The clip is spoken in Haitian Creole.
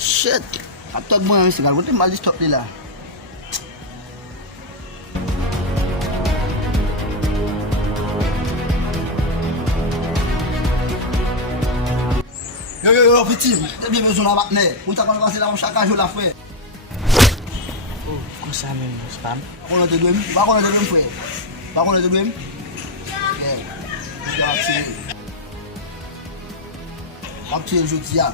Shit. Atok mo yung sigal. Buti malis stop nila. Yo, petit. T'as bien besoin d'un partenaire. On t'a pas passé là, chacun joue la fait. Oh, kung sa amin, spam? Bakon na dudwim? Bakon na dudwim, pre? Bakon na dudwim? Okay. Ito, apsil. Apsil, jodi ya.